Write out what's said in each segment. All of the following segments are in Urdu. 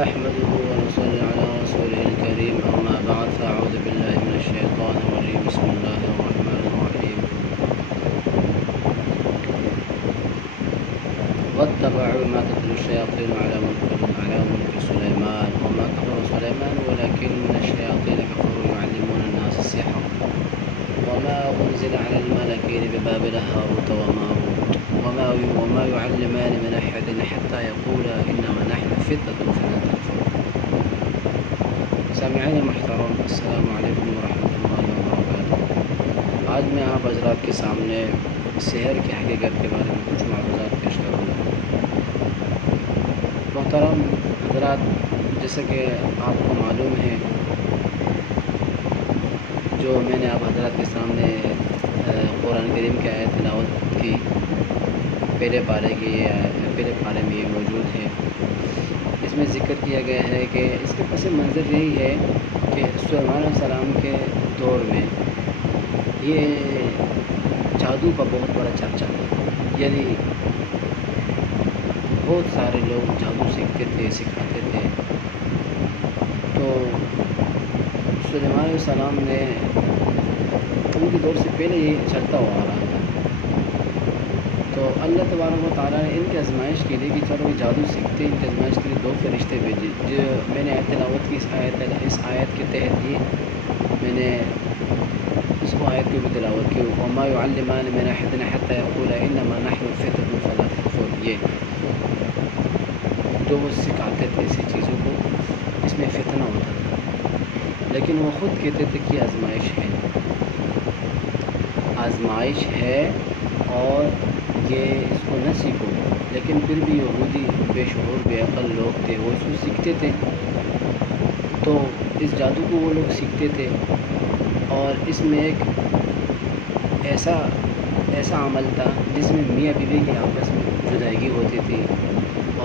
نحمده ونصلي على رسوله الكريم أما بعد فأعوذ بالله من الشيطان الرجيم بسم الله الرحمن الرحيم واتبعوا ما تتلو الشياطين على ملك سليمان وما كفر سليمان ولكن الشياطين كفروا يعلمون الناس السحر وما أنزل على الملكين ببابل هاروت وماروت وما يعلمان من أحد حتى يقولا إنما نحن فتنة فلا تكفر. سامعین محترم، السلام علیکم ورحمۃ اللہ وبرکاتہ۔ آج میں آپ حضرات کے سامنے سحر کی حقیقت کے بارے میں کچھ معلومات پیش کروں گا۔ محترم حضرات، جیسا کہ آپ کو معلوم ہے، جو میں نے آپ حضرات کے سامنے قرآن کریم کی آیت تلاوت کی، پہلے پارے میں یہ موجود ہے۔ اس میں ذکر کیا گیا ہے کہ اس کے پس منظر یہی ہے کہ سلیمان علیہ السلام کے دور میں یہ جادو کا بہت بڑا چرچا تھا، یعنی بہت سارے لوگ جادو سیکھتے تھے، سکھاتے تھے۔ تو سلیمان علیہ السلام نے ان کے دور سے پہلے یہ چلتا ہوا آ رہا تھا۔ تو اللہ تبارک و تعالیٰ نے ان کی آزمائش کے لیے کہ چلو یہ جادو سیکھتے، ان کی آزمائش کے لیے 2 فرشتے بھیجے۔ جو میں نے تلاوت کی اس آیت کے تحت ہی میں نے اس آیت کی بھی تلاوت کی، وما يعلمان من أحد حتى يقولا إنما نحن فتنة فلا تكفر۔ یہ جو وہ سکھاتے تھے ایسی چیزوں کو، اس میں فتنہ ہوتا تھا، لیکن وہ خود کہتے تھے کہ آزمائش ہے اور یہ اس کو نہ سیکھو، لیکن پھر بھی یہودی بے شعور بے عقل لوگ تھے، وہ اس کو سیکھتے تھے۔ تو اس جادو کو وہ لوگ سیکھتے تھے، اور اس میں ایک ایسا عمل تھا جس میں میاں بیوی کی آپس میں جدائیگی ہوتی تھی،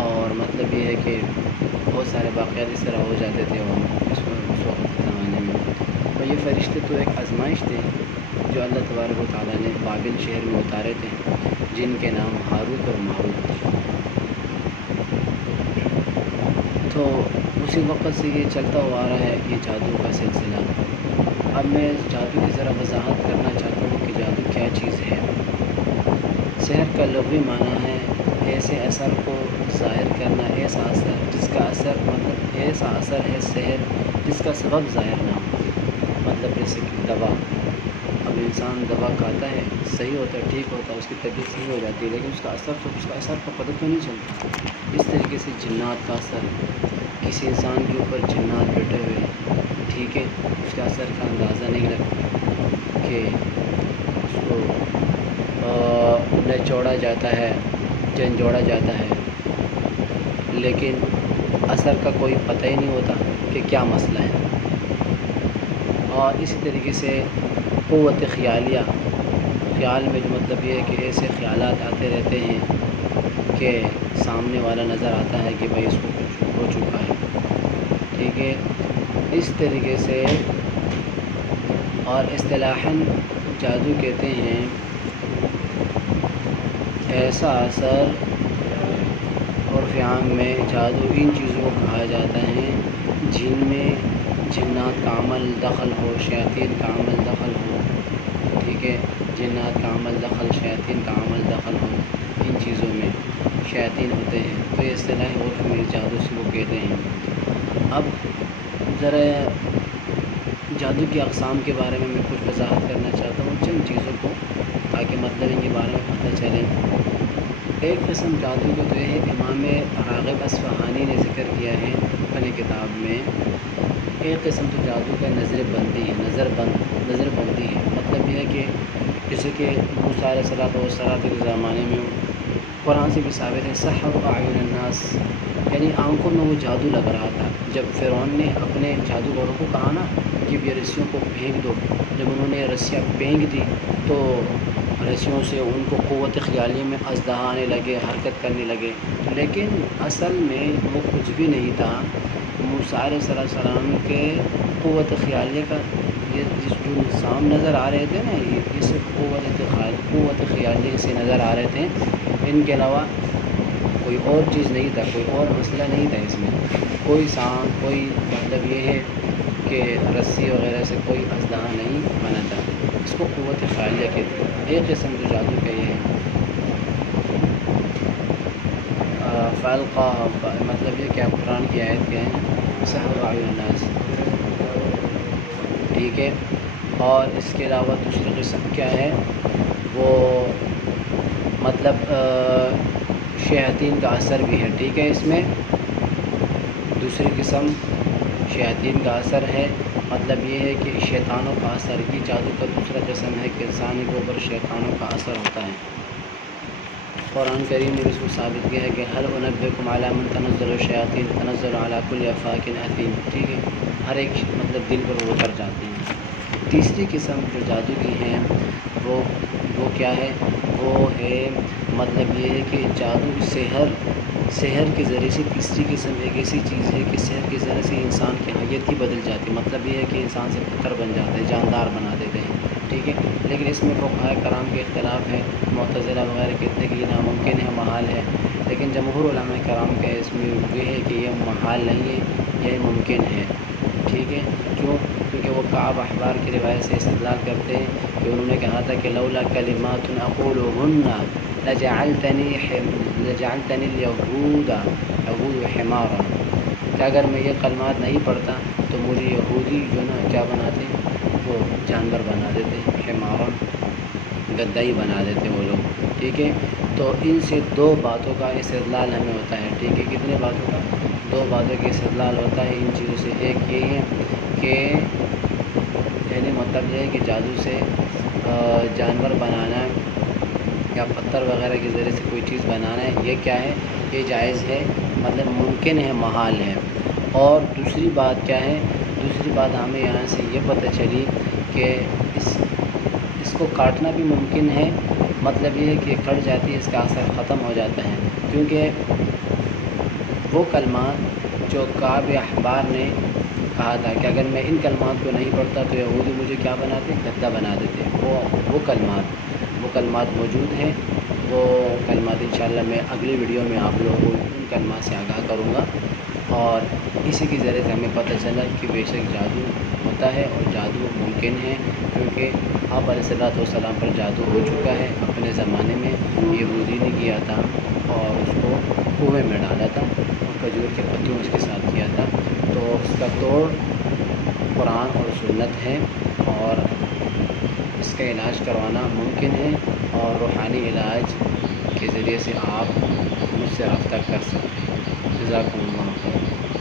اور مطلب یہ ہے کہ بہت سارے واقعات اس طرح ہو جاتے تھے اس وقت کے زمانے میں۔ تو یہ فرشتے تو ایک آزمائش تھے جو اللہ تبارک و تعالیٰ نے بابل شہر میں اتارے تھے، جن کے نام ہاروت اور ماروت تھے۔ تو اسی وقت سے یہ چلتا ہوا آ رہا ہے یہ جادو کا سلسلہ۔ اب میں اس جادو کی ذرا وضاحت کرنا چاہتا ہوں کہ جادو کیا چیز ہے۔ سحر کا لغوی معنی ہے ایسے اثر کو ظاہر کرنا، ایسا اثر جس کا اثر ایسا اثر ہے سحر جس کا سبب ظاہر نہ ہو۔ مطلب جیسے کہ دوا، اب انسان دوا کھاتا ہے، صحیح ہوتا ہے، ٹھیک ہوتا ہے، اس کی طبیعت صحیح ہو جاتی ہے، لیکن اس کا اثر کا پتہ تو نہیں چلتا۔ اس طریقے سے جنات کا اثر، کسی انسان کے اوپر جنات بیٹھے ہوئے، ٹھیک ہے، اس کا اثر کا اندازہ نہیں لگتا کہ اس کو جھنجھوڑا جاتا ہے، لیکن اثر کا کوئی پتہ ہی نہیں ہوتا کہ کیا مسئلہ ہے۔ اور اسی طریقے سے قوت خیالیہ، خیال میں جو مطلب یہ ہے کہ ایسے خیالات آتے رہتے ہیں کہ سامنے والا نظر آتا ہے کہ بھائی اس کو کچھ ہو چکا ہے، ٹھیک ہے۔ اس طریقے سے، اور اصطلاحاً جادو کہتے ہیں ایسا اثر، عرف عام میں جادو ان چیزوں کو کہا جاتا ہے جن میں جنات کا عمل دخل ہو، شیاطین کا عمل دخل ہو، ٹھیک ہے، جنات کا عمل دخل، شیاطین کا عمل دخل ہو، ان چیزوں میں شیاطین ہوتے ہیں۔ تو یہ اصطلاحی عرف میں جادو سے وہ کہتے ہیں۔ اب ذرا جادو کی اقسام کے بارے میں کچھ وضاحت کرنا چاہتا ہوں، چند چیزوں کو، تاکہ مطلب ان کے بارے میں پتہ چلے۔ ایک قسم جادو کو جو ہے امام راغب اصفہانی نے ذکر کیا ہے اپنی کتاب میں۔ ایک قسم تو جادو کا نظر بندی ہے۔ مطلب یہ ہے کہ جیسے کہ موسیٰ علیہ السلام کے زمانے میں قرآن سے بھی ثابت ہے، سحر اعین الناس، یعنی آنکھوں میں وہ جادو لگ رہا تھا۔ جب فرعون نے اپنے جادوگروں کو کہا نا کہ یہ رسیوں کو پھینک دو، جب انہوں نے رسیاں پھینک دی تو رسیوں سے ان کو قوت خیالی میں اژدہا آنے لگے، حرکت کرنے لگے، لیکن اصل میں وہ کچھ بھی نہیں تھا۔ موسیٰ علیہ السلام کے قوت خیالیہ کا یہ جو نظام نظر آ رہے تھے نا، یہ صرف قوت خیالیہ سے نظر آ رہے تھے۔ ان کے علاوہ کوئی اور چیز نہیں تھا، کوئی اور مسئلہ نہیں تھا اس میں، کوئی سانپ، کوئی مطلب یہ ہے کہ رسی وغیرہ سے کوئی اسلحہ نہیں بنا تھا، اس کو قوت خیالیہ کہتے ہیں۔ ایک قسم جو جادو کا یہ ہے فالقہ، مطلب یہ کہ آپ قرآن کی آیت کے ہیں سحر اعین الناس، ٹھیک ہے۔ اور اس کے علاوہ دوسری قسم کیا ہے، وہ مطلب شیاطین کا اثر بھی ہے، ٹھیک ہے۔ اس میں دوسری قسم شیاطین کا اثر ہے، مطلب یہ ہے کہ شیطانوں کا اثر، یہ جادو کا دوسرا قسم ہے کہ انسان کے اوپر شیطانوں کا اثر ہوتا ہے۔ قرآن کریم نے اس کو ثابت کیا ہے کہ هل انبئکم علی من تنزل الشیاطین تنزل علی کل افاک اثیم، ٹھیک ہے، ہر ایک مطلب دل پر وہ اتر جاتے ہیں۔ تیسری قسم جو جادو کی ہیں وہ کیا ہے، وہ ہے مطلب یہ ہے کہ جادو سحر کے ذریعے سے، تیسری قسم ایک ایسی چیز ہے کہ سحر کے ذریعے سے انسان کی حیت ہی بدل جاتی ہے، مطلب یہ ہے کہ انسان سے پتھر بن جاتا ہے، جاندار بنا دیتے ہیں، ٹھیک ہے۔ لیکن اس میں فقہاء کرام کے اختلاف ہے، معتزلہ وغیرہ کہتے ہیں کہ یہ ناممکن ہے، محال ہے، لیکن جمہور علماء کرام کے اس میں یہ ہے کہ یہ محال نہیں ہے، یہ ممکن ہے، ٹھیک ہے۔ کیوں؟ کیونکہ وہ کعب احبار کی روایت سے استدلال کرتے ہیں کہ انہوں نے کہا تھا کہ لولا کلمات اقولهن لجعلتنی اليهود حمارا، کہ اگر میں یہ کلمات نہیں پڑھتا تو مجھے یہودی جو نا کیا بناتے، وہ جانور بنا دیتے، حمارا گدائی بنا دیتے وہ لوگ، ٹھیک ہے۔ تو ان سے دو باتوں کا استدلال ہمیں ہوتا ہے، ٹھیک ہے۔ کتنے باتوں کا؟ دو باتوں کا استدلال ہوتا ہے ان چیزوں سے۔ ایک یہ ہے کہ یعنی مطلب یہ ہے کہ جادو سے جانور بنانا یا پتھر وغیرہ کے ذریعے سے کوئی چیز بنانا ہے، یہ کیا ہے، یہ جائز ہے، مطلب ممکن ہے، محال ہے۔ اور دوسری بات کیا ہے، دوسری بات ہمیں یہاں سے یہ پتہ چلی کہ اس کو کاٹنا بھی ممکن ہے، مطلب یہ ہے کہ کٹ جاتی ہے، اس کا اثر ختم ہو جاتا ہے، کیونکہ وہ کلمات جو کعب احبار نے کہا تھا کہ اگر میں ان کلمات کو نہیں پڑھتا تو یہودی مجھے کیا بناتے، گدھا بنا دیتے، وہ کلمات موجود ہیں، وہ کلمات انشاءاللہ میں اگلی ویڈیو میں آپ لوگوں کو ان کلمات سے آگاہ کروں گا۔ اور اسی کے ذریعے سے ہمیں پتہ چلا کہ بے شک جادو ہوتا ہے اور جادو ممکن ہے، کیونکہ آپ علیہ الصلوۃ والسلام پر جادو ہو چکا ہے، اپنے زمانے میں یہودی نے کیا تھا اور اس کو کنویں میں ڈالا تھا اور کھجور کے پتیوں اس کے ساتھ کیا تھا، تو اس کا توڑ قرآن اور سنت ہے، اور اس کا علاج کروانا ممکن ہے، اور روحانی علاج کے ذریعے سے آپ مجھ سے رابطہ کر سکتے ہیں۔ جزاکم اللہ خیر۔